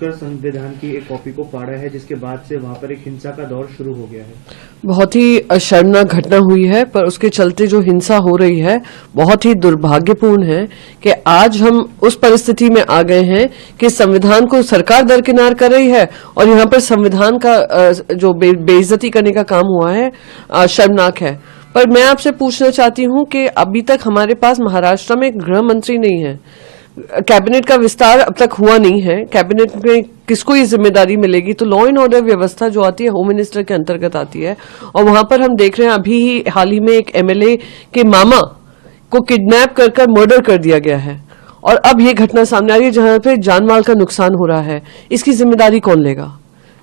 घुसकर संविधान की एक कॉपी को फाड़ा है, जिसके बाद से वहां पर एक हिंसा का दौर शुरू हो गया है। बहुत ही शर्मनाक घटना हुई है, पर उसके चलते जो हिंसा हो रही है बहुत ही दुर्भाग्यपूर्ण है कि आज हम उस परिस्थिति में आ गए हैं कि संविधान को सरकार दरकिनार कर रही है और यहाँ पर संविधान का जो बेइज्जती करने का काम हुआ है शर्मनाक है। पर मैं आपसे पूछना चाहती हूँ कि अभी तक हमारे पास महाराष्ट्र में गृह मंत्री नहीं है, कैबिनेट का विस्तार अब तक हुआ नहीं है, कैबिनेट में किसको ये जिम्मेदारी मिलेगी? तो लॉ एंड ऑर्डर व्यवस्था जो आती है होम मिनिस्टर के अंतर्गत आती है, और वहां पर हम देख रहे हैं अभी ही हाल ही में एक एमएलए के मामा को किडनैप कर मर्डर कर दिया गया है, और अब ये घटना सामने आ रही है जहां पे जान माल का नुकसान हो रहा है। इसकी जिम्मेदारी कौन लेगा?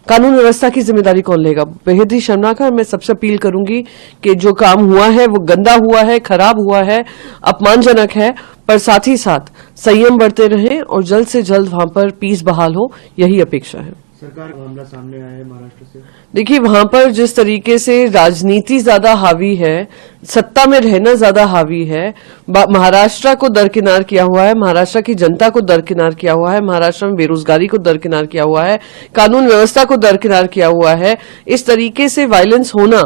कानून व्यवस्था की जिम्मेदारी कौन लेगा? बेहद ही शर्मनाक है। मैं सबसे अपील करूंगी कि जो काम हुआ है वो गंदा हुआ है, खराब हुआ है, अपमानजनक है, पर साथ ही साथ संयम बरते रहें और जल्द से जल्द वहां पर पीस बहाल हो, यही अपेक्षा है। सरकार का मामला सामने आया है महाराष्ट्र से। देखिए, वहां पर जिस तरीके से राजनीति ज्यादा हावी है, सत्ता में रहना ज्यादा हावी है, महाराष्ट्र को दरकिनार किया हुआ है, महाराष्ट्र की जनता को दरकिनार किया हुआ है, महाराष्ट्र में बेरोजगारी को दरकिनार किया हुआ है, कानून व्यवस्था को दरकिनार किया हुआ है। इस तरीके से वायलेंस होना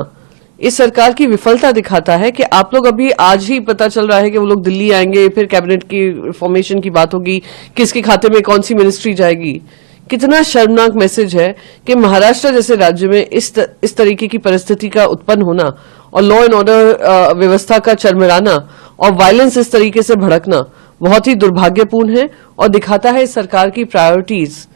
इस सरकार की विफलता दिखाता है कि आप लोग अभी आज ही पता चल रहा है कि वो लोग दिल्ली आएंगे, फिर कैबिनेट की फॉर्मेशन की बात होगी, किसके खाते में कौन सी मिनिस्ट्री जाएगी। कितना शर्मनाक मैसेज है कि महाराष्ट्र जैसे राज्य में इस तरीके की परिस्थिति का उत्पन्न होना और लॉ एंड ऑर्डर व्यवस्था का चरमराना और वायलेंस इस तरीके से भड़कना बहुत ही दुर्भाग्यपूर्ण है और दिखाता है इस सरकार की प्रायोरिटीज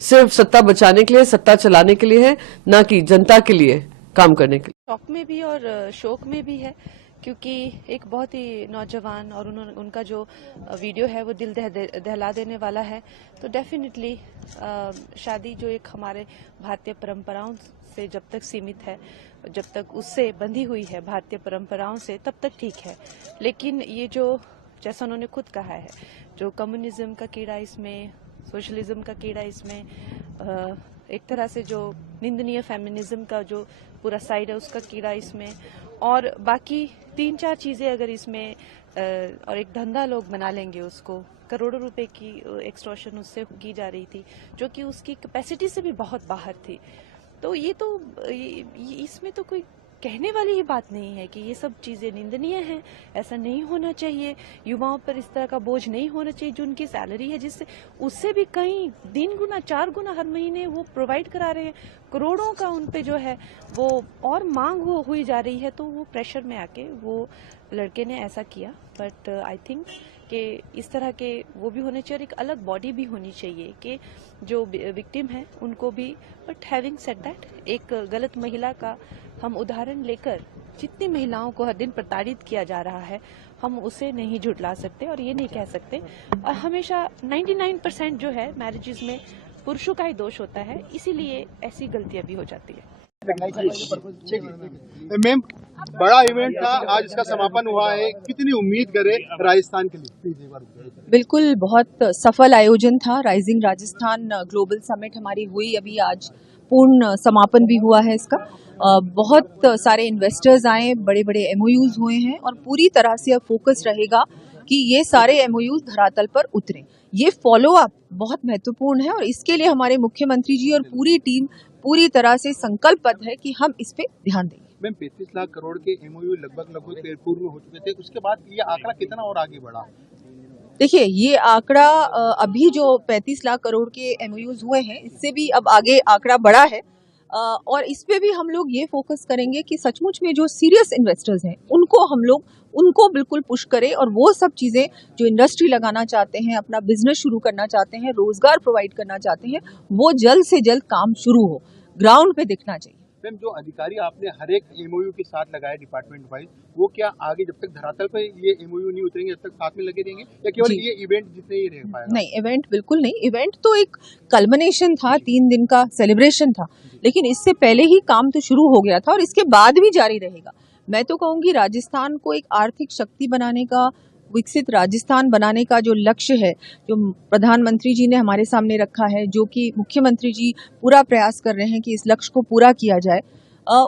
सिर्फ सत्ता बचाने के लिए, सत्ता चलाने के लिए है, ना कि जनता के लिए काम करने के लिए। शौक में भी और शोक में भी है, क्योंकि एक बहुत ही नौजवान और उनका जो वीडियो है वो दिल दहला देने वाला है। तो डेफिनेटली शादी जो एक हमारे भारतीय परंपराओं से जब तक सीमित है, जब तक उससे बंधी हुई है भारतीय परंपराओं से, तब तक ठीक है। लेकिन ये जो, जैसा उन्होंने खुद कहा है, जो कम्युनिज्म का कीड़ा इसमें, सोशलिज्म का कीड़ा इसमें, एक तरह से जो निंदनीय फेमिनिज्म का जो पूरा साइड है उसका कीड़ा इसमें, और बाकी 3-4 चीजें अगर इसमें और एक धंधा लोग बना लेंगे उसको, करोड़ों रुपए की एक्सटॉर्शन उससे की जा रही थी जो कि उसकी कैपेसिटी से भी बहुत बाहर थी। तो ये तो इसमें तो कोई कहने वाली ही बात नहीं है कि ये सब चीजें निंदनीय हैं, ऐसा नहीं होना चाहिए। युवाओं पर इस तरह का बोझ नहीं होना चाहिए जो उनकी सैलरी है, जिससे उससे भी कहीं 3 गुना 4 गुना हर महीने वो प्रोवाइड करा रहे हैं, करोड़ों का उन पे जो है वो और मांग हुई जा रही है। तो वो प्रेशर में आके वो लड़के ने ऐसा किया। बट आई थिंक कि इस तरह के वो भी होने चाहिए और एक अलग बॉडी भी होनी चाहिए कि जो विक्टिम है उनको भी। बट हैविंग सेड दैट, एक गलत महिला का हम उदाहरण लेकर जितनी महिलाओं को हर दिन प्रताड़ित किया जा रहा है, हम उसे नहीं झुठला सकते और ये नहीं कह सकते। और हमेशा 99% जो है मैरिजेस में पुरुषों का ही दोष होता है, इसीलिए ऐसी गलतियां भी हो जाती है। मैम, बड़ा इवेंट था, आज इसका समापन हुआ है, कितनी उम्मीद करे राजस्थान के लिए? बिल्कुल, बहुत सफल आयोजन था। राइजिंग राजस्थान ग्लोबल समिट हमारी हुई, अभी आज पूर्ण समापन भी हुआ है इसका। बहुत सारे इन्वेस्टर्स आए, बड़े बड़े एमओयूज हुए हैं और पूरी तरह से अब फोकस रहेगा कि ये सारे एमओयूज धरातल पर उतरे। ये फॉलो अप बहुत महत्वपूर्ण है और इसके लिए हमारे मुख्यमंत्री जी और पूरी टीम पूरी तरह से संकल्पबद्ध है कि हम इस पे ध्यान देंगे। मैम, 35 लाख करोड़ के एमओयू लगभग पूर्व हो चुके थे, उसके बाद ये आंकड़ा कितना और आगे बढ़ा? देखिए, ये आंकड़ा अभी जो 35 लाख करोड़ के एमओयूज हुए हैं, इससे भी अब आगे आंकड़ा बढ़ा है और इस पे भी हम लोग ये फोकस करेंगे कि सचमुच में जो सीरियस इन्वेस्टर्स हैं उनको बिल्कुल पुश करें और वो सब चीजें जो इंडस्ट्री लगाना चाहते हैं, अपना बिजनेस शुरू करना चाहते हैं, रोजगार प्रोवाइड करना चाहते हैं, वो जल्द से जल्द काम शुरू हो, ग्राउंड पे दिखना चाहिए। मैम, जो अधिकारी आपने हर एक एमओयू के साथ लगाया डिपार्टमेंट वाइज, वो क्या आगे जब तक धरातल पे ये एमओयू नहीं उतरेंगे जब तक साथ में लगे रहेंगे, या केवल ये इवेंट जितने ही रह पाएगा? नहीं, इवेंट बिल्कुल नहीं। इवेंट तो एक कल्मिनेशन था, 3 दिन का सेलिब्रेशन था, लेकिन इससे पहले ही काम तो शुरू हो गया था और इसके बाद भी जारी रहेगा। मैं तो कहूंगी राजस्थान को एक आर्थिक शक्ति बनाने का, विकसित राजस्थान बनाने का जो लक्ष्य है, जो प्रधानमंत्री जी ने हमारे सामने रखा है, जो कि मुख्यमंत्री जी पूरा प्रयास कर रहे हैं कि इस लक्ष्य को पूरा किया जाए,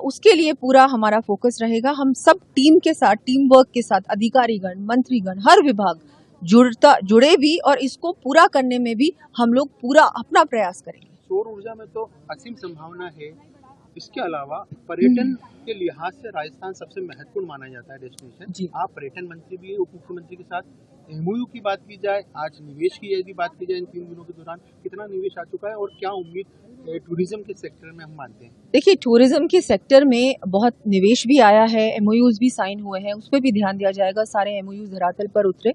उसके लिए पूरा हमारा फोकस रहेगा। हम सब टीम के साथ, टीम वर्क के साथ, अधिकारीगण, मंत्रीगण, हर विभाग जुड़े भी और इसको पूरा करने में भी हम लोग पूरा अपना प्रयास करेंगे। सौर ऊर्जा में तो असीम संभावना है। इसके अलावा पर्यटन के लिहाज से राजस्थान सबसे महत्वपूर्ण माना जाता है डेस्टिनेशन। जी। आप पर्यटन मंत्री भी, उप मुख्यमंत्री के साथ एमओयू की बात की जाए, आज निवेश की यदि बात की जाए, इन 3 दिनों के दौरान कितना निवेश आ चुका है और क्या उम्मीद टूरिज्म के सेक्टर में हम मानते हैं? देखिए, टूरिज्म के सेक्टर में बहुत निवेश भी आया है, एमओयूज भी साइन हुए हैं, उस पर भी ध्यान दिया जाएगा, सारे एमओयूज धरातल पर उतरे।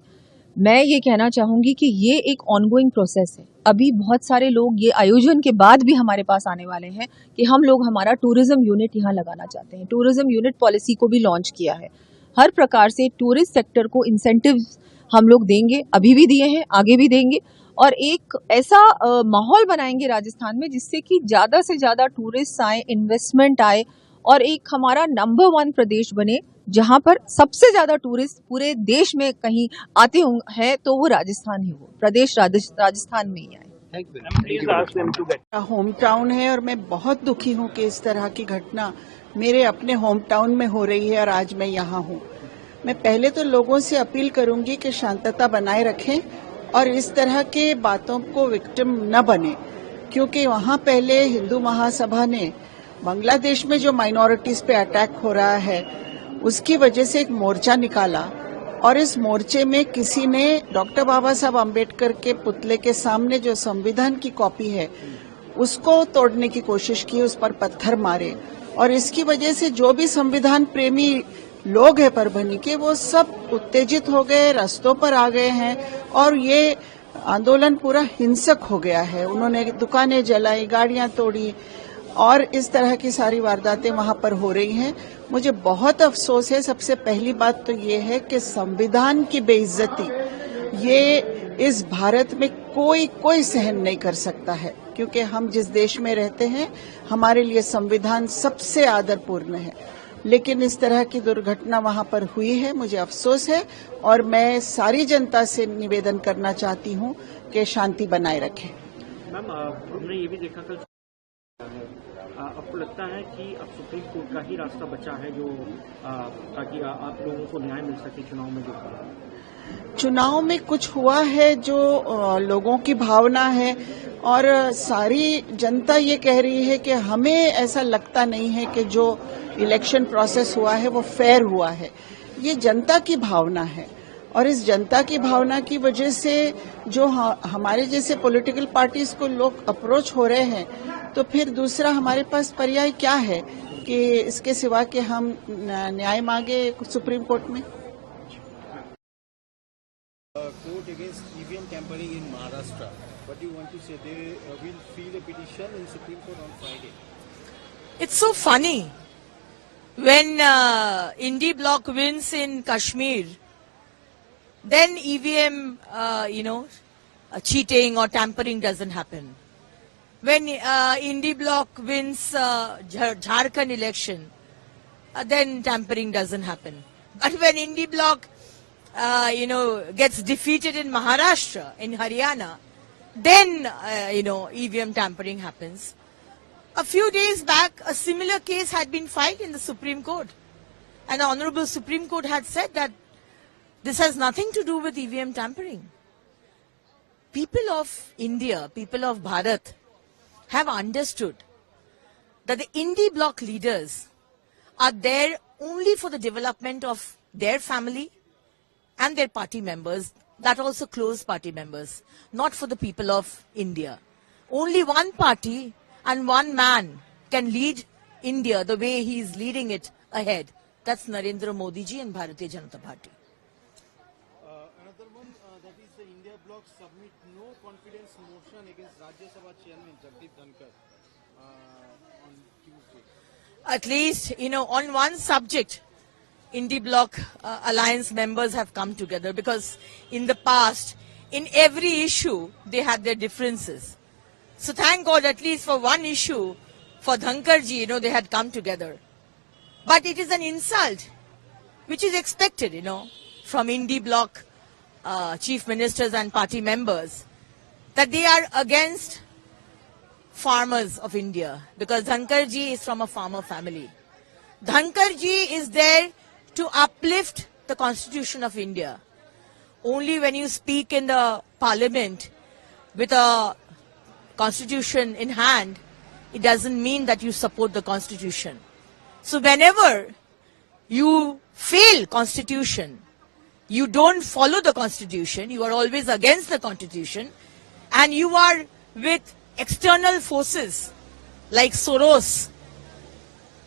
मैं ये कहना चाहूंगी कि ये एक ऑनगोइंग प्रोसेस है। अभी बहुत सारे लोग ये आयोजन के बाद भी हमारे पास आने वाले हैं कि हम लोग हमारा टूरिज्म यूनिट यहाँ लगाना चाहते हैं। टूरिज्म यूनिट पॉलिसी को भी लॉन्च किया है। हर प्रकार से टूरिस्ट सेक्टर को इंसेंटिव्स हम लोग देंगे, अभी भी दिए हैं, आगे भी देंगे, और एक ऐसा माहौल बनाएंगे राजस्थान में जिससे कि ज्यादा से ज्यादा टूरिस्ट आए, इन्वेस्टमेंट आए और एक हमारा नंबर 1 प्रदेश बने जहां पर सबसे ज्यादा टूरिस्ट पूरे देश में कहीं आते हैं तो वो राजस्थान ही हो, प्रदेश राजस्थान में ही आए। मेरा होम टाउन है और मैं बहुत दुखी हूँ कि इस तरह की घटना मेरे अपने होम टाउन में हो रही है और आज मैं यहाँ हूँ। मैं पहले तो लोगों से अपील करूंगी कि शांतता बनाए रखें और इस तरह के बातों को विक्टिम न बने, क्योंकि वहाँ पहले हिंदू महासभा ने बांग्लादेश में जो माइनॉरिटीज पे अटैक हो रहा है उसकी वजह से एक मोर्चा निकाला और इस मोर्चे में किसी ने डॉक्टर बाबा साहब अम्बेडकर के पुतले के सामने जो संविधान की कॉपी है उसको तोड़ने की कोशिश की, उस पर पत्थर मारे और इसकी वजह से जो भी संविधान प्रेमी लोग हैं परभनी के वो सब उत्तेजित हो गए, रास्तों पर आ गए हैं और ये आंदोलन पूरा हिंसक हो गया है। उन्होंने दुकानें जलाई, गाड़ियां तोड़ी और इस तरह की सारी वारदातें वहां पर हो रही हैं। मुझे बहुत अफसोस है। सबसे पहली बात तो ये है कि संविधान की बेइज्जती ये इस भारत में कोई सहन नहीं कर सकता है, क्योंकि हम जिस देश में रहते हैं हमारे लिए संविधान सबसे आदरपूर्ण है। लेकिन इस तरह की दुर्घटना वहां पर हुई है, मुझे अफसोस है और मैं सारी जनता से निवेदन करना चाहती हूं कि शांति बनाए रखें। मैम, हमने ये भी देखा कल, आपको लगता है कि अब सुप्रीम कोर्ट का ही रास्ता बचा है जो ताकि आप लोगों को न्याय मिल सके चुनाव में? जो चुनाव में कुछ हुआ है जो लोगों की भावना है और सारी जनता ये कह रही है कि हमें ऐसा लगता नहीं है कि जो इलेक्शन प्रोसेस हुआ है वो फेयर हुआ है। ये जनता की भावना है और इस जनता की भावना की वजह से जो हमारे जैसे पॉलिटिकल पार्टीज को लोग अप्रोच हो रहे हैं, तो फिर दूसरा हमारे पास पर्याय क्या है कि इसके सिवा कि हम न्याय मांगे सुप्रीम कोर्ट में। Court against EVM tampering in Maharashtra. What do you want to say? They will file a petition in Supreme Court on Friday. It's so funny. When Indie Bloc wins in Kashmir, then EVM, cheating or tampering doesn't happen. When Indie Bloc wins Jharkhand election, then tampering doesn't happen. But when Indie Bloc gets defeated in Maharashtra, in Haryana, then, EVM tampering happens. A few days back, a similar case had been filed in the Supreme Court. And the Honorable Supreme Court had said that this has nothing to do with EVM tampering. People of India, people of Bharat, have understood that the Indie Bloc leaders are there only for the development of their family and their party members, that also close party members, not for the people of India. Only one party and one man can lead India the way he is leading it ahead. That's Narendra Modi ji and Bharatiya Janata Party. Another one, that is the India Bloc submit no confidence motion against Rajya Sabha Chairman Jagdeep Dhankar on Tuesday. At least, on one subject, Indie Bloc alliance members have come together, because in the past, in every issue, they had their differences. So thank God, at least for one issue, for Dhankarji, they had come together. But it is an insult, which is expected, from Indie Bloc chief ministers and party members, that they are against farmers of India, because Dhankarji is from a farmer family. Dhankarji is there to uplift the Constitution of India. only when you speak in the parliament with a constitution in hand, it doesn't mean that you support the constitution. So whenever you fail constitution, you don't follow the constitution, you are always against the constitution, and you are with external forces like Soros,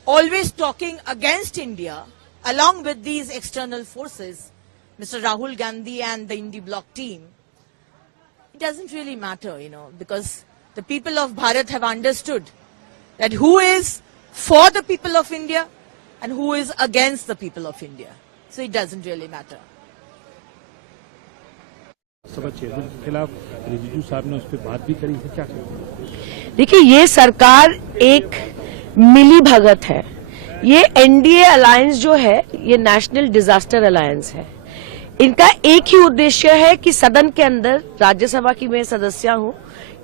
always talking against India, along with these external forces, Mr. Rahul Gandhi and the Indie Bloc team, it doesn't really matter, because the people of Bharat have understood that who is for the people of India and who is against the people of India. So it doesn't really matter. सभा chairman के खिलाफ रिजिजू साहब ने उस पर बात भी करी है, क्या करें? देखिए, ये सरकार एक मिली भगत है। ये एनडीए अलायंस जो है, ये नेशनल डिजास्टर अलायंस है। इनका एक ही उद्देश्य है कि सदन के अंदर, राज्यसभा की मैं सदस्य हूं,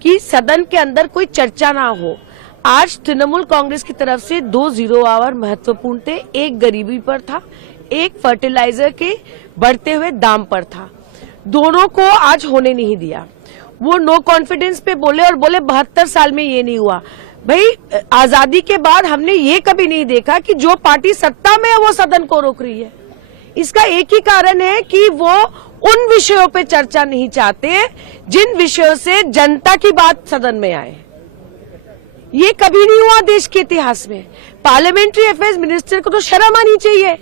कि सदन के अंदर कोई चर्चा ना हो। आज तृणमूल कांग्रेस की तरफ से 2 0 आवर महत्वपूर्ण थे। एक गरीबी पर था, एक फर्टिलाइजर के बढ़ते हुए दाम पर था। दोनों को आज होने नहीं दिया। वो नो कॉन्फिडेंस पे बोले और बोले 72 साल में ये नहीं हुआ। भाई, आजादी के बाद हमने ये कभी नहीं देखा कि जो पार्टी सत्ता में है वो सदन को रोक रही है। इसका एक ही कारण है कि वो उन विषयों पे चर्चा नहीं चाहते जिन विषयों से जनता की बात सदन में आए। ये कभी नहीं हुआ देश के इतिहास में। पार्लियामेंट्री अफेयर्स मिनिस्टर को तो शर्म आनी चाहिए,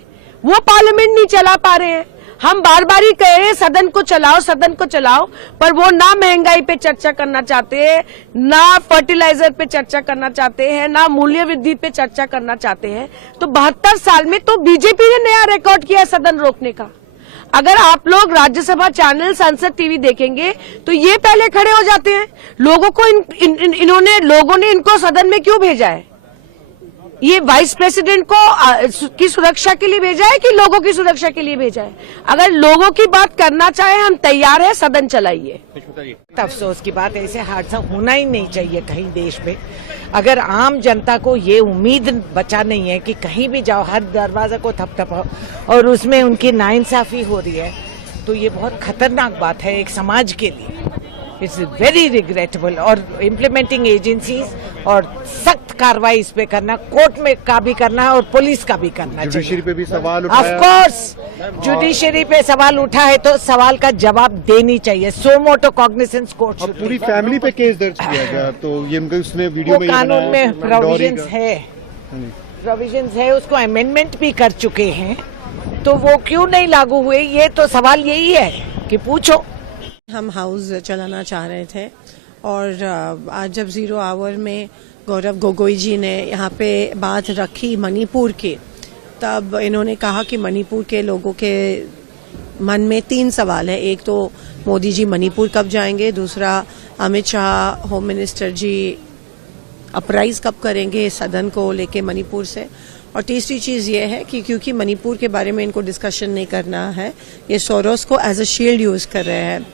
वो पार्लियामेंट नहीं चला पा रहे हैं। हम बार बार ही कह रहे हैं सदन को चलाओ, सदन को चलाओ, पर वो ना महंगाई पे चर्चा करना चाहते हैं, ना फर्टिलाइजर पे चर्चा करना चाहते हैं, ना मूल्य वृद्धि पे चर्चा करना चाहते हैं। तो 72 साल में तो बीजेपी ने नया रिकॉर्ड किया सदन रोकने का। अगर आप लोग राज्यसभा चैनल, संसद टीवी देखेंगे तो ये पहले खड़े हो जाते हैं। लोगों को लोगों ने इनको सदन में क्यों भेजा है? ये वाइस प्रेसिडेंट को की सुरक्षा के लिए भेजा है कि लोगों की सुरक्षा के लिए भेजा है? अगर लोगों की बात करना चाहे, हम तैयार है, सदन चलाइए। अफसोस की बात है, ऐसे हादसा होना ही नहीं चाहिए कहीं देश में। अगर आम जनता को ये उम्मीद बचा नहीं है कि कहीं भी जाओ हर दरवाजा को थपथपाओ और उसमें उनकी नाइंसाफी हो रही है, तो ये बहुत खतरनाक बात है एक समाज के लिए। It's very regrettable. और इम्प्लीमेंटिंग एजेंसीज और सख्त कार्रवाई इस पे करना, कोर्ट में का भी करना और पुलिस का भी करना। जुडिशरी पे भी सवाल उठाया। ऑफ कोर्स जुडिशरी पे सवाल उठा है तो सवाल का जवाब देनी चाहिए। सो मोटो कॉग्निसेंस कोर्ट। अब पूरी फैमिली पे केस दर्ज किया गया, तो ये उनका उसमें वीडियो में कानून में प्रोविजंस है, उसको अमेंडमेंट भी कर चुके हैं, तो वो क्यों नहीं लागू हुए? ये तो सवाल यही है कि पूछो। हम हाउस चलाना चाह रहे थे और आज जब 0 आवर में गौरव गोगोई जी ने यहाँ पे बात रखी मणिपुर की, तब इन्होंने कहा कि मणिपुर के लोगों के मन में 3 सवाल है। एक तो मोदी जी मणिपुर कब जाएंगे, दूसरा अमित शाह होम मिनिस्टर जी अपराइज कब करेंगे सदन को लेके मणिपुर से, और तीसरी चीज़ ये है कि क्योंकि मणिपुर के बारे में इनको डिस्कशन नहीं करना है, ये सोरोस को एज अ शील्ड यूज़ कर रहे हैं।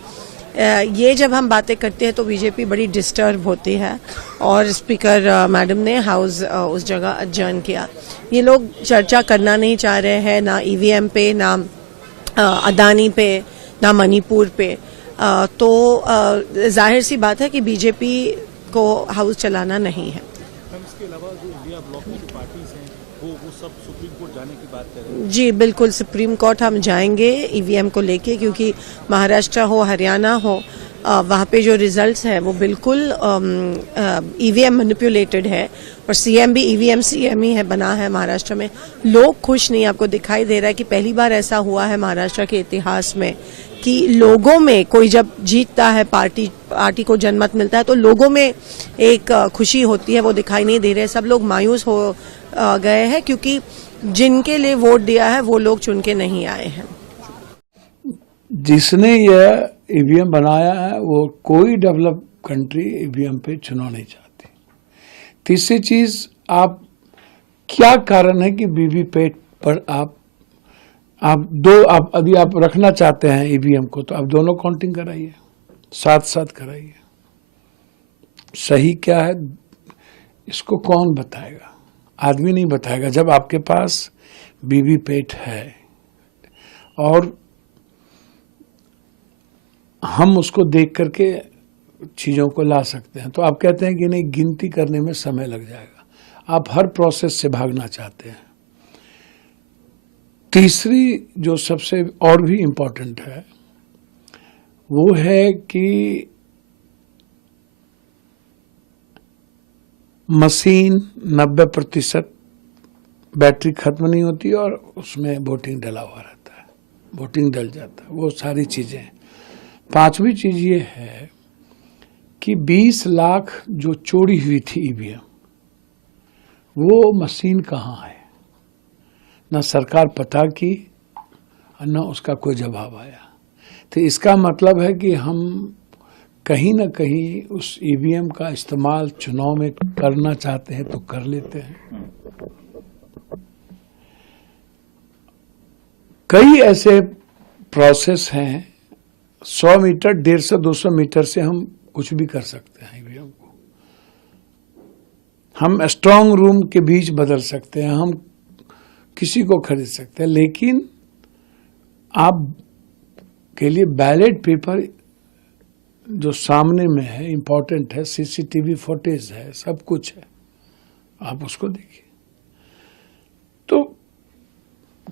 ये जब हम बातें करते हैं तो बीजेपी बड़ी डिस्टर्ब होती है और स्पीकर मैडम ने हाउस उस जगह अडजर्न किया। ये लोग चर्चा करना नहीं चाह रहे हैं, ना ईवीएम पे, ना अदानी पे, ना मणिपुर पे। तो जाहिर सी बात है कि बीजेपी को हाउस चलाना नहीं है। इसके अलावा जो इंडिया ब्लॉक की पार्टीज हैं वो सब सुप्रीम कोर्ट जाने की बात कर रहे हैं। जी बिल्कुल, सुप्रीम कोर्ट हम जाएंगे ईवीएम को लेके, क्योंकि महाराष्ट्र हो, हरियाणा हो, वहाँ पे जो रिजल्ट्स हैं वो बिल्कुल ईवीएम मैनिपुलेटेड है और सीएम भी ईवीएम सीएम ही है बना है महाराष्ट्र में। लोग खुश नहीं। आपको दिखाई दे रहा है कि पहली बार ऐसा हुआ है महाराष्ट्र के इतिहास में कि लोगों में कोई जब जीतता है, पार्टी को जनमत मिलता है, तो लोगों में एक खुशी होती है, वो दिखाई नहीं दे रहे। सब लोग मायूस हो गए हैं क्योंकि जिनके लिए वोट दिया है वो लोग चुन के नहीं आए हैं। जिसने यह ईवीएम बनाया है वो कोई डेवलप कंट्री ईवीएम पे चुनाव नहीं चाहती। तीसरी चीज, आप क्या कारण है कि वीवीपैट पर आप अभी आप रखना चाहते हैं ईवीएम को, तो आप दोनों काउंटिंग कराइए, साथ साथ कराइए। सही क्या है इसको कौन बताएगा? आदमी नहीं बताएगा। जब आपके पास वीवीपैट है और हम उसको देख करके चीज़ों को ला सकते हैं। तो आप कहते हैं कि नहीं, गिनती करने में समय लग जाएगा, आप हर प्रोसेस से भागना चाहते हैं। तीसरी जो सबसे और भी इम्पोर्टेंट है वो है कि मशीन 90% बैटरी खत्म नहीं होती और उसमें वोटिंग डला हुआ रहता है, वोटिंग डल जाता है, वो सारी चीज़ें। पांचवी चीज़ ये है कि 20 लाख जो चोरी हुई थी ईवीएम, वो मशीन कहाँ है, ना सरकार पता की और ना उसका कोई जवाब आया। तो इसका मतलब है कि हम कहीं ना कहीं उस ईवीएम का इस्तेमाल चुनाव में करना चाहते हैं तो कर लेते हैं। कई ऐसे प्रोसेस हैं, 100 मीटर 150-200 मीटर से हम कुछ भी कर सकते हैं ईवीएम को। हम स्ट्रांग रूम के बीच बदल सकते हैं, हम किसी को खरीद सकते हैं, लेकिन आप के लिए बैलेट पेपर जो सामने में है इंपॉर्टेंट है, सीसीटीवी फुटेज है, सब कुछ है, आप उसको देखिए। तो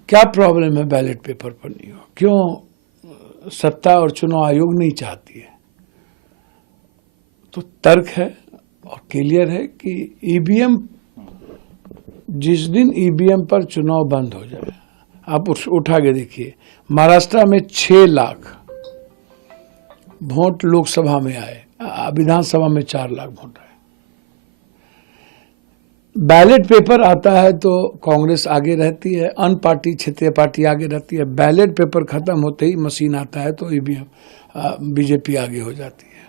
क्या प्रॉब्लम है बैलेट पेपर पर नहीं हो? क्यों सत्ता और चुनाव आयोग नहीं चाहती है? तो तर्क है और क्लियर है कि ईवीएम, जिस दिन ईवीएम पर चुनाव बंद हो जाए, आप उठा के देखिए, महाराष्ट्र में 6 लाख वोट लोकसभा में आए, विधानसभा में 4 लाख वोट आए। बैलेट पेपर आता है तो कांग्रेस आगे रहती है, अन्य पार्टी, क्षेत्रीय पार्टी आगे रहती है। बैलेट पेपर खत्म होते ही मशीन आता है तो ईवीएम बीजेपी आगे हो जाती है।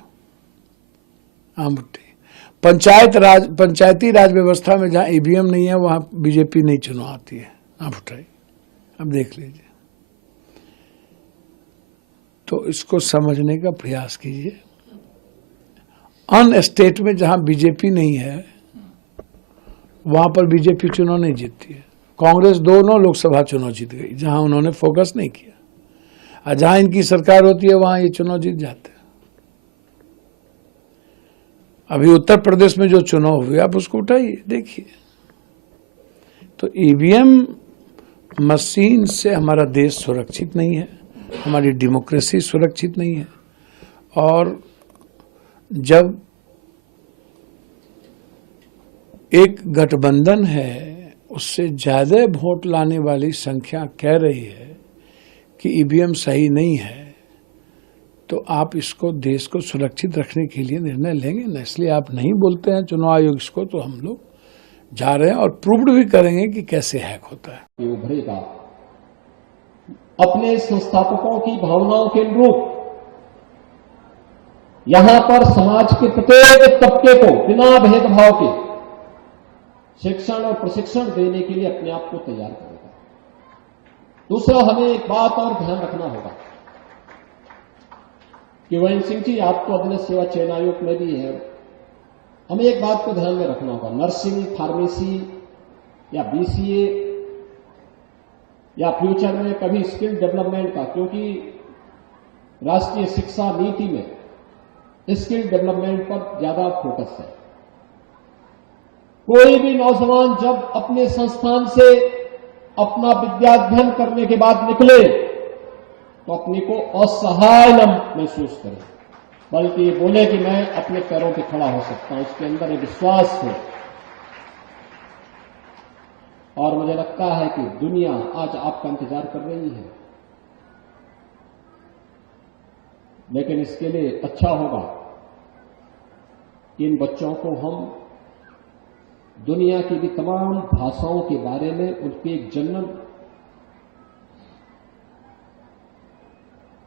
पंचायती राज व्यवस्था में जहां ईवीएम नहीं है वहां बीजेपी नहीं चुनाव आती है। आप उठाइए, अब देख लीजिए। तो इसको समझने का प्रयास कीजिए। अन्य स्टेट में जहां बीजेपी नहीं है वहां पर बीजेपी चुनाव नहीं जीतती है। कांग्रेस दोनों लोकसभा चुनाव जीत गई जहां उन्होंने फोकस नहीं किया, और जहां इनकी सरकार होती है वहां ये चुनाव जीत जाते हैं। अभी उत्तर प्रदेश में जो चुनाव हुए आप उसको उठाइए, देखिए। तो ईवीएम मशीन से हमारा देश सुरक्षित नहीं है, हमारी डेमोक्रेसी सुरक्षित नहीं है। और जब एक गठबंधन है उससे ज्यादा वोट लाने वाली संख्या कह रही है कि ईवीएम सही नहीं है, तो आप इसको, देश को सुरक्षित रखने के लिए निर्णय लेंगे ना। इसलिए आप नहीं बोलते हैं चुनाव आयोग इसको, तो हम लोग जा रहे हैं और प्रूव्ड भी करेंगे कि कैसे हैक होता है। ये उभरेगा अपने संस्थापकों की भावनाओं के अनुरूप। यहां पर समाज के प्रत्येक तबके को बिना भेदभाव के शिक्षण और प्रशिक्षण देने के लिए अपने आप को तैयार करेगा। दूसरा, हमें एक बात और ध्यान रखना होगा कि वैन सिंह जी, आपको अधीनस्थ सेवा चयन आयोग में भी है, हमें एक बात को ध्यान में रखना होगा। नर्सिंग, फार्मेसी या बीसीए या फ्यूचर में कभी स्किल डेवलपमेंट का, क्योंकि राष्ट्रीय शिक्षा नीति में स्किल डेवलपमेंट पर ज्यादा फोकस है। कोई भी नौजवान जब अपने संस्थान से अपना विद्याध्ययन करने के बाद निकले तो अपने को असहाय न महसूस करे, बल्कि ये बोले कि मैं अपने पैरों पे खड़ा हो सकता हूं, उसके अंदर एक विश्वास हो। और मुझे लगता है कि दुनिया आज आपका इंतजार कर रही है, लेकिन इसके लिए अच्छा होगा कि इन बच्चों को हम दुनिया की भी तमाम भाषाओं के बारे में उनके एक जनरल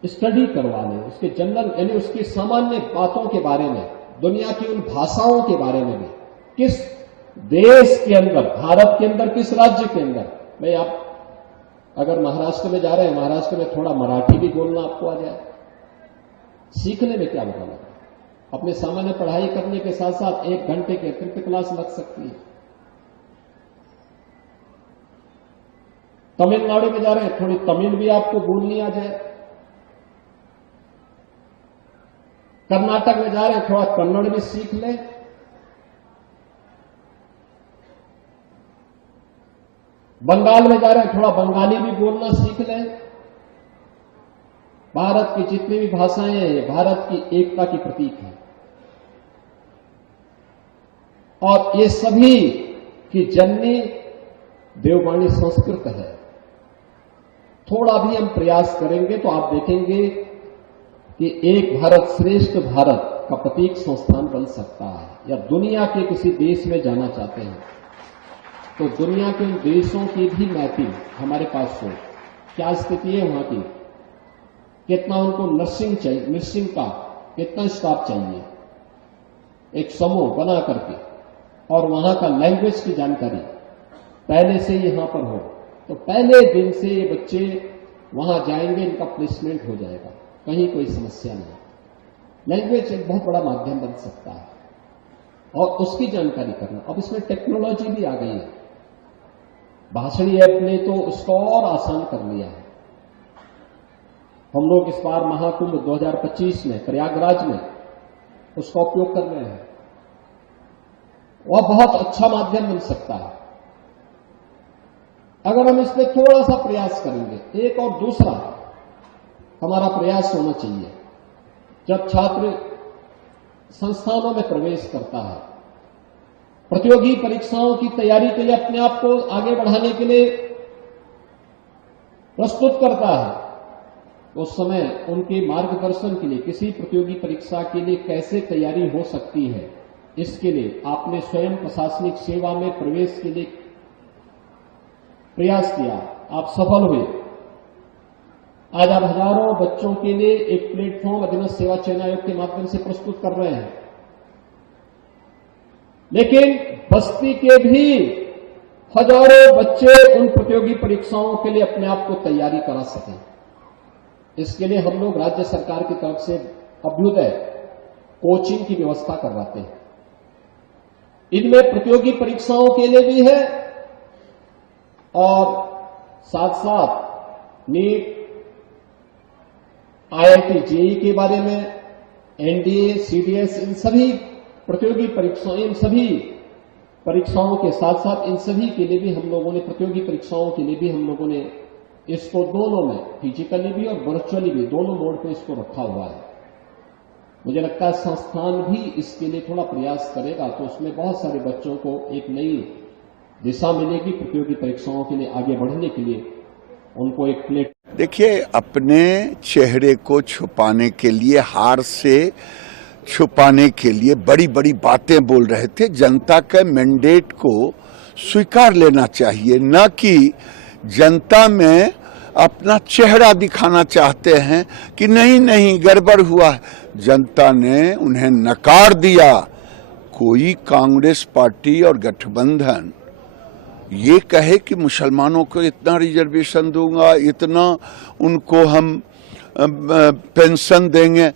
स्टडी करवा लें, उसके जनरल यानी उसकी सामान्य बातों के बारे में, दुनिया की उन भाषाओं के बारे में भी, किस देश के अंदर, भारत के अंदर, किस राज्य के अंदर। भाई आप अगर महाराष्ट्र में जा रहे हैं, महाराष्ट्र में थोड़ा मराठी भी बोलना आपको आ जाए, सीखने में क्या बुरा लगा। अपने सामान्य पढ़ाई करने के साथ साथ 1 घंटे की अतिरिक्त क्लास लग सकती है। तमिलनाडु में जा रहे हैं, थोड़ी तमिल भी आपको बोलनी आ जाए। कर्नाटक में जा रहे हैं, थोड़ा कन्नड़ भी सीख लें। बंगाल में जा रहे हैं, थोड़ा बंगाली भी बोलना सीख लें। भारत की जितनी भी भाषाएं हैं, ये भारत की एकता की प्रतीक है और ये सभी की जननी देववाणी संस्कृत है। थोड़ा भी हम प्रयास करेंगे तो आप देखेंगे कि एक भारत श्रेष्ठ भारत का प्रतीक संस्थान बन सकता है। या दुनिया के किसी देश में जाना चाहते हैं तो दुनिया के उन देशों की भी मैपिंग हमारे पास हो, क्या स्थिति है वहां की, कितना उनको नर्सिंग चाहिए, नर्सिंग का कितना स्टाफ चाहिए, एक समूह बना करके, और वहां का लैंग्वेज की जानकारी पहले से यहां पर हो तो पहले दिन से ये बच्चे वहां जाएंगे, इनका प्लेसमेंट हो जाएगा, कहीं कोई समस्या नहीं। लैंग्वेज एक बहुत बड़ा माध्यम बन सकता है और उसकी जानकारी करना। अब इसमें टेक्नोलॉजी भी आ गई है, भाषणी ऐप ने तो उसको और आसान कर लिया है। हम लोग इस बार महाकुंभ 2025 में प्रयागराज में उसका उपयोग कर रहे हैं, वह बहुत अच्छा माध्यम बन सकता है अगर हम इसमें थोड़ा सा प्रयास करेंगे। एक और दूसरा हमारा प्रयास होना चाहिए, जब छात्र संस्थानों में प्रवेश करता है, प्रतियोगी परीक्षाओं की तैयारी के लिए अपने आप को आगे बढ़ाने के लिए प्रस्तुत करता है, उस समय उनके मार्गदर्शन के लिए किसी प्रतियोगी परीक्षा के लिए कैसे तैयारी हो सकती है, इसके लिए आपने स्वयं प्रशासनिक सेवा में प्रवेश के लिए प्रयास किया, आप सफल हुए। आज आप हजारों बच्चों के लिए एक प्लेटफॉर्म अधीनस्थ सेवा चयन आयोग के माध्यम से प्रस्तुत कर रहे हैं, लेकिन बस्ती के भी हजारों बच्चे उन प्रतियोगी परीक्षाओं के लिए अपने आप को तैयारी करा सकें। इसके लिए हम लोग राज्य सरकार की तरफ से अभ्युदय कोचिंग की व्यवस्था करवाते हैं। इनमें प्रतियोगी परीक्षाओं के लिए भी है और साथ साथ नीट, IIT जेईई के बारे में, एनडीए, सीडीएस, इन सभी प्रतियोगी परीक्षाओं, इन सभी परीक्षाओं के साथ साथ इन सभी के लिए भी हम लोगों ने, प्रतियोगी परीक्षाओं के लिए भी हम लोगों ने इसको दोनों में, फिजिकली भी और वर्चुअली भी, दोनों मोड पे इसको रखा हुआ है। मुझे लगता है संस्थान भी इसके लिए थोड़ा प्रयास करेगा तो उसमें बहुत सारे बच्चों को एक नई दिशा मिलेगी, प्रतियोगी परीक्षाओं के लिए आगे बढ़ने के लिए उनको एक प्लेट। देखिए, अपने चेहरे को छुपाने के लिए, हार से छुपाने के लिए बड़ी बड़ी बातें बोल रहे थे। जनता के मैंडेट को स्वीकार लेना चाहिए, न कि जनता में अपना चेहरा दिखाना चाहते हैं कि नहीं नहीं गड़बड़ हुआ है। जनता ने उन्हें नकार दिया। कोई कांग्रेस पार्टी और गठबंधन ये कहे कि मुसलमानों को इतना रिजर्वेशन दूंगा, इतना उनको हम पेंशन देंगे,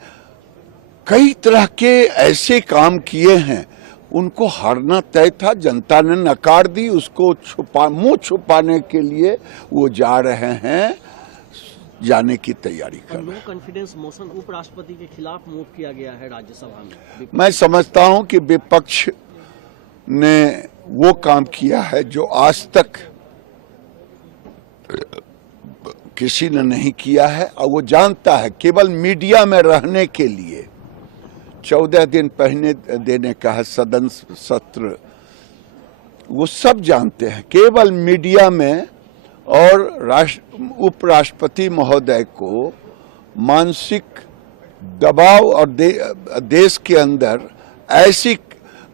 कई तरह के ऐसे काम किए हैं, उनको हारना तय था। जनता ने नकार दी, उसको मुंह छुपाने के लिए वो जा रहे हैं, जाने की तैयारी कर रहे हैं। नो कॉन्फिडेंस मोशन उपराष्ट्रपति के खिलाफ मूव किया गया है राज्यसभा में। मैं समझता हूं कि विपक्ष ने वो काम किया है जो आज तक किसी ने नहीं किया है, और वो जानता है केवल मीडिया में रहने के लिए 14 दिन पहले देने का है सदन सत्र, वो सब जानते हैं। केवल मीडिया में और उपराष्ट्रपति महोदय को मानसिक दबाव और देश के अंदर ऐसी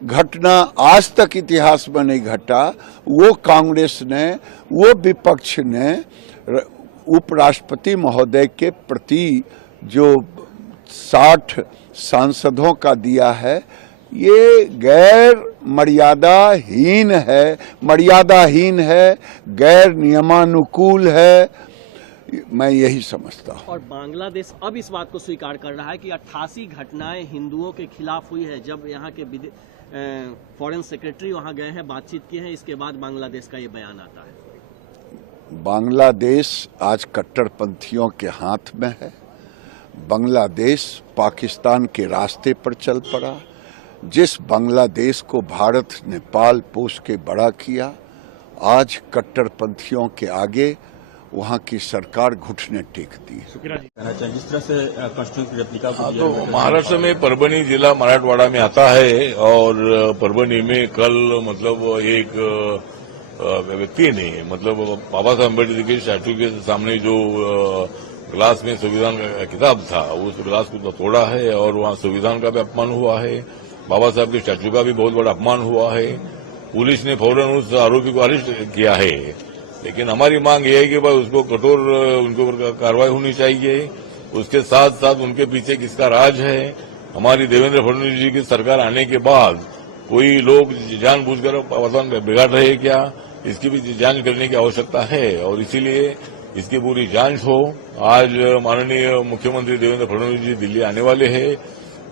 घटना आज तक इतिहास में नहीं घटा, वो कांग्रेस ने, वो विपक्ष ने उपराष्ट्रपति महोदय के प्रति जो 60 सांसदों का दिया है, ये गैर मर्यादाहीन है, गैर नियमानुकूल है, मैं यही समझता हूँ। और बांग्लादेश अब इस बात को स्वीकार कर रहा है कि 88 घटनाएं हिंदुओं के खिलाफ हुई है। जब यहाँ के फॉरेन सेक्रेटरी वहाँ गए हैं, बातचीत की है, इसके बाद बांग्लादेश का ये बयान आता है। बांग्लादेश आज कट्टरपंथियों के हाथ में है। बांग्लादेश पाकिस्तान के रास्ते पर चल पड़ा। जिस बांग्लादेश को भारत ने पाल पोस के बड़ा किया, आज कट्टरपंथियों के आगे वहां की सरकार घुटने टेकती है। जिस तरह से कॉन्स्टिट्यूशन रेप्लिका तो महाराष्ट्र में परभनी जिला मराठवाड़ा में आता है और परभनी में कल मतलब एक व्यक्ति ने मतलब बाबा साहब अम्बेडकर के स्टैचू के सामने जो ग्लास में संविधान का किताब था उस ग्लास को तोड़ा है और वहां संविधान का भी अपमान हुआ है, बाबा साहब के स्टैचू का भी बहुत बड़ा अपमान हुआ है। पुलिस ने फौरन उस आरोपी को अरेस्ट किया है, लेकिन हमारी मांग यह है कि भाई उसको कठोर उनके ऊपर कार्रवाई होनी चाहिए। उसके साथ साथ उनके पीछे किसका राज है। हमारी देवेंद्र फडणवीस जी की सरकार आने के बाद कोई लोग जानबूझकर वातावरण बिगाड़ रहे हैं क्या, इसकी भी जांच करने की आवश्यकता है और इसीलिए इसकी पूरी जांच हो। आज माननीय मुख्यमंत्री देवेंद्र फडणवीस जी दिल्ली आने वाले हैं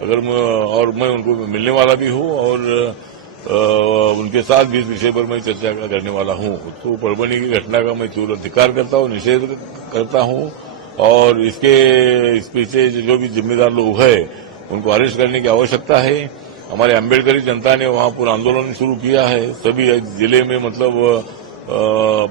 और मैं उनको मिलने वाला भी हूं और उनके साथ भी इस विषय पर मैं चर्चा करने वाला हूं। तो परभनी की घटना का मैं तीव्र धिक्कार करता हूं, निषेध करता हूं और इस पीछे जो भी जिम्मेदार लोग हैं उनको अरेस्ट करने की आवश्यकता है। हमारे अम्बेडकरी जनता ने वहां पूरा आंदोलन शुरू किया है, सभी जिले में मतलब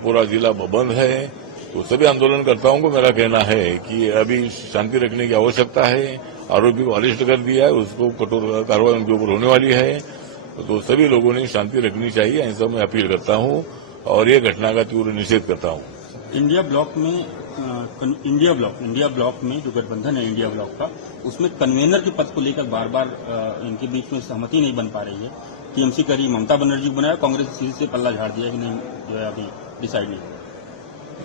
पूरा जिला बंद है। तो सभी आंदोलनकर्ताओं को मेरा कहना है कि अभी शांति रखने की आवश्यकता है। आरोपी को अरेस्ट कर दिया है, उसको कठोर कार्रवाई उनके ऊपर होने वाली है। तो सभी लोगों ने शांति रखनी चाहिए, ऐसा मैं अपील करता हूं और ये घटना का तीव्र निषेध करता हूं। इंडिया ब्लॉक में जो गठबंधन है इंडिया ब्लॉक का, उसमें कन्वेनर के पद को लेकर बार बार इनके बीच में सहमति नहीं बन पा रही है। टीएमसी का ममता बनर्जी को बनाया, कांग्रेस सीधे से पल्ला झाड़ दिया कि नहीं जो है अभी डिसाइड नहीं।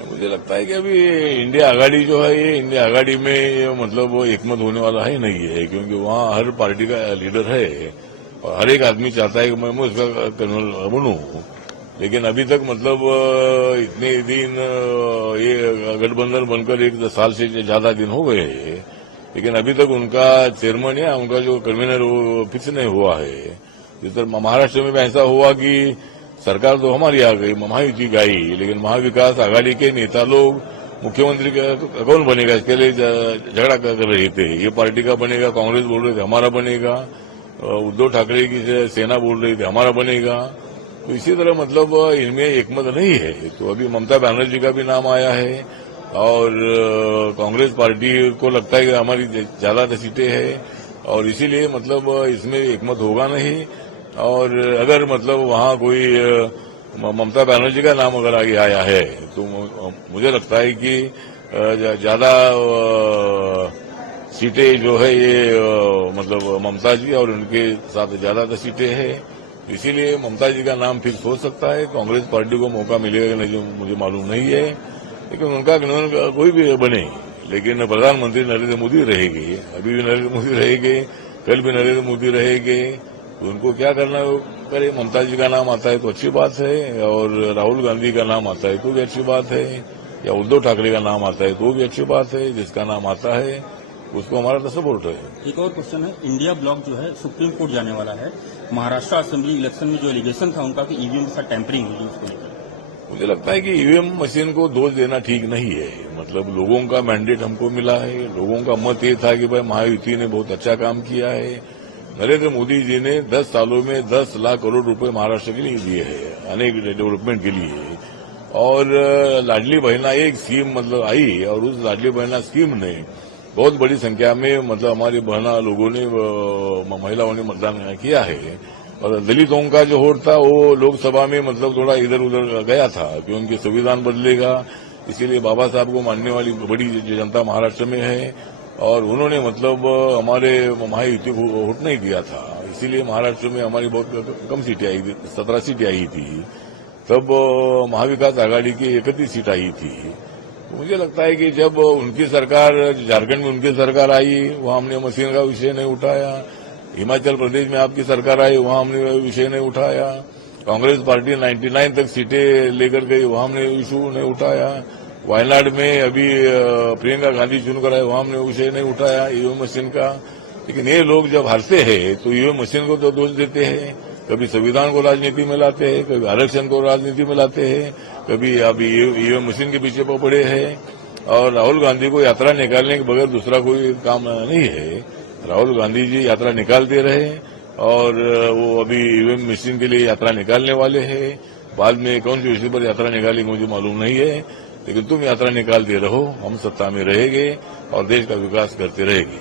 मुझे लगता है कि अभी इंडिया आघाड़ी जो है ये इंडिया आघाड़ी में मतलब एकमत होने वाला है नहीं है, क्योंकि वहाँ हर पार्टी का लीडर है और हर एक आदमी चाहता है कि मैं उसका कन्वीनर बनूं। लेकिन अभी तक मतलब इतने दिन ये गठबंधन बनकर 1 साल से ज्यादा दिन हो गए, लेकिन अभी तक उनका चेयरमैन या उनका जो कन्वीनर वो फिक्स नहीं हुआ है। जिस तरह महाराष्ट्र में भी ऐसा हुआ कि सरकार तो हमारी आ गई, महायुति गई, लेकिन महाविकास आघाड़ी के नेता लोग मुख्यमंत्री का कौन बनेगा इसके लिए झगड़ा कर रहे थे। ये पार्टी का बनेगा, कांग्रेस बोल रहे थे हमारा बनेगा, उद्धव ठाकरे की सेना बोल रही थी हमारा बनेगा। तो इसी तरह मतलब इनमें एकमत नहीं है। तो अभी ममता बनर्जी का भी नाम आया है और कांग्रेस पार्टी को लगता है कि हमारी ज्यादा सीटें हैं और इसीलिए मतलब इसमें एकमत होगा नहीं। और अगर मतलब वहां कोई ममता बनर्जी का नाम अगर आगे आया है तो मुझे लगता है कि ज्यादा सीटें जो है ये मतलब ममता जी और उनके साथ ज्यादा सीटें हैं, इसीलिए ममता जी का नाम फिक्स हो सकता है। कांग्रेस पार्टी को मौका मिलेगा कि नहीं जो मुझे मालूम नहीं है, लेकिन उनका कोई भी बने, लेकिन प्रधानमंत्री नरेंद्र मोदी रहेंगे। अभी भी नरेंद्र मोदी रहेंगे, कल भी नरेंद्र मोदी रहेंगे। तो उनको क्या करना करे। ममता जी का नाम आता है तो अच्छी बात है और राहुल गांधी का नाम आता है तो भी अच्छी बात है, या उद्धव ठाकरे का नाम आता है तो भी अच्छी बात है। जिसका नाम आता है उसको हमारा तो सपोर्ट है। एक और क्वेश्चन है, इंडिया ब्लॉक जो है सुप्रीम कोर्ट जाने वाला है। महाराष्ट्र असेंबली इलेक्शन में जो एलिगेशन था उनका कि ईवीएम के साथ टैंपरिंग हुई, उसको लेकर मुझे लगता है कि ईवीएम मशीन को दोष देना ठीक नहीं है। मतलब लोगों का मैंडेट हमको मिला है, लोगों का मत ये था कि भाई महायुति ने बहुत अच्छा काम किया है। नरेंद्र मोदी जी ने 10 सालों में 10 लाख करोड़ रुपए महाराष्ट्र के लिए दिए हैं अनेक डेवलपमेंट के लिए। और लाडली बहना एक स्कीम मतलब आई और उस लाडली बहना स्कीम ने बहुत बड़ी संख्या में मतलब हमारी बहना लोगों ने महिलाओं ने मतदान किया है। और दलितों का जो वोट था वो लोकसभा में मतलब थोड़ा इधर उधर गया था कि उनके संविधान बदलेगा, इसीलिए बाबा साहब को मानने वाली बड़ी जनता महाराष्ट्र में है और उन्होंने मतलब हमारे महायुति को वोट नहीं दिया था। इसीलिए महाराष्ट्र में हमारी बहुत कम सीटें आई थी, 17 सीटें आई थी। तब महाविकास आघाड़ी की 31 सीट आई थी। तो मुझे लगता है कि जब उनकी सरकार, झारखंड में उनकी सरकार आई, वहां हमने मशीन का विषय नहीं उठाया। हिमाचल प्रदेश में आपकी सरकार आई, वहां हमने विषय नहीं उठाया। कांग्रेस पार्टी 99 तक सीटें लेकर गई, वहां हमने इशू नहीं उठाया। वायनाड में अभी प्रियंका गांधी चुनकर आए, वहां हमने विषय नहीं उठाया ईवीएम मशीन का। लेकिन ये लोग जब हारते हैं तो ईवीएम मशीन को तो दोष देते हैं, कभी संविधान को राजनीति में लाते हैं, कभी आरक्षण को राजनीति में लाते हैं, कभी अभी ईवीएम मशीन के पीछे पड़े हैं। और राहुल गांधी को यात्रा निकालने के बगैर दूसरा कोई काम नहीं है। राहुल गांधी जी यात्रा निकालते रहे और वो अभी ईवीएम मशीन के लिए यात्रा निकालने वाले हैं। बाद में कौन सी विषय पर यात्रा निकालेंगे मुझे मालूम नहीं है, लेकिन तुम यात्रा निकालते रहो, हम सत्ता में रहेंगे और देश का विकास करते रहेंगे।